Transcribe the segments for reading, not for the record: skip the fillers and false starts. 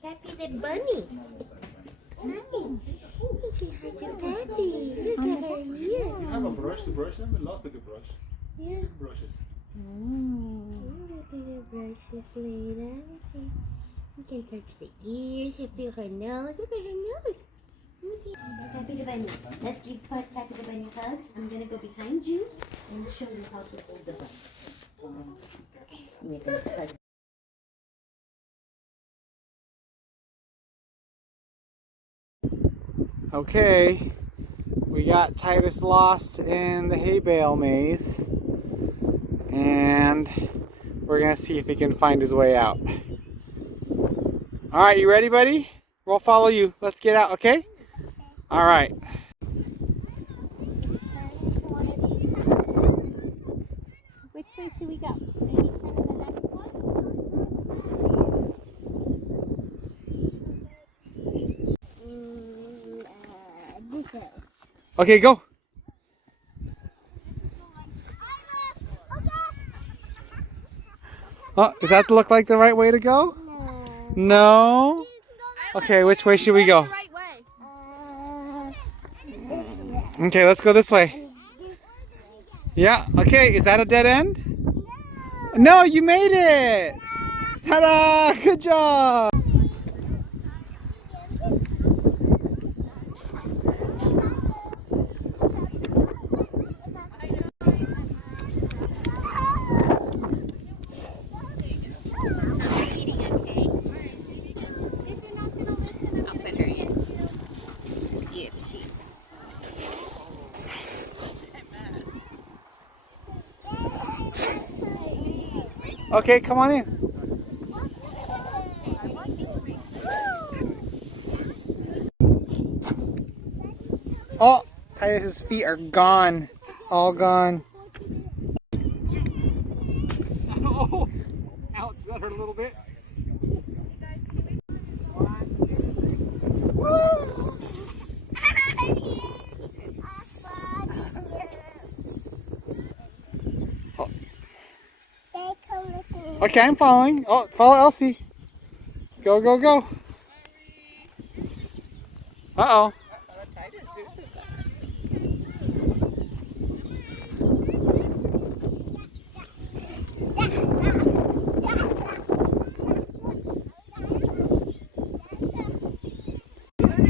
Pappy the bunny. Hi. Say hi to Pappy. Look at her ears. You have a brush to brush them? I love to do brush. Yeah. Big brushes. Look at the brushes later. See. You can touch the ears. You feel her nose. Look at her nose. Pappy the bunny. Let's give Pappy the bunny a hug. I'm going to go behind you and show you how to hold the bunny. You're going to hug. Okay, we got Titus lost in the hay bale maze, and we're gonna see if he can find his way out. All right, you ready, buddy? We'll follow you. Let's get out, okay? All right. Which way should we go? Maybe turn on the next one? This way. Okay, go. Oh, does that look like the right way to go? No. Okay, which way should we go? Okay, let's go this way. Yeah, okay, is that a dead end? No, you made it! Ta-da! Good job! Okay, come on in. Oh, Titus's feet are gone. All gone. Oh, ouch, that hurt a little bit. Oh. Okay, I'm following. Oh, follow Elsie. Go, go, go. Uh-oh.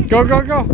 Go, go, go.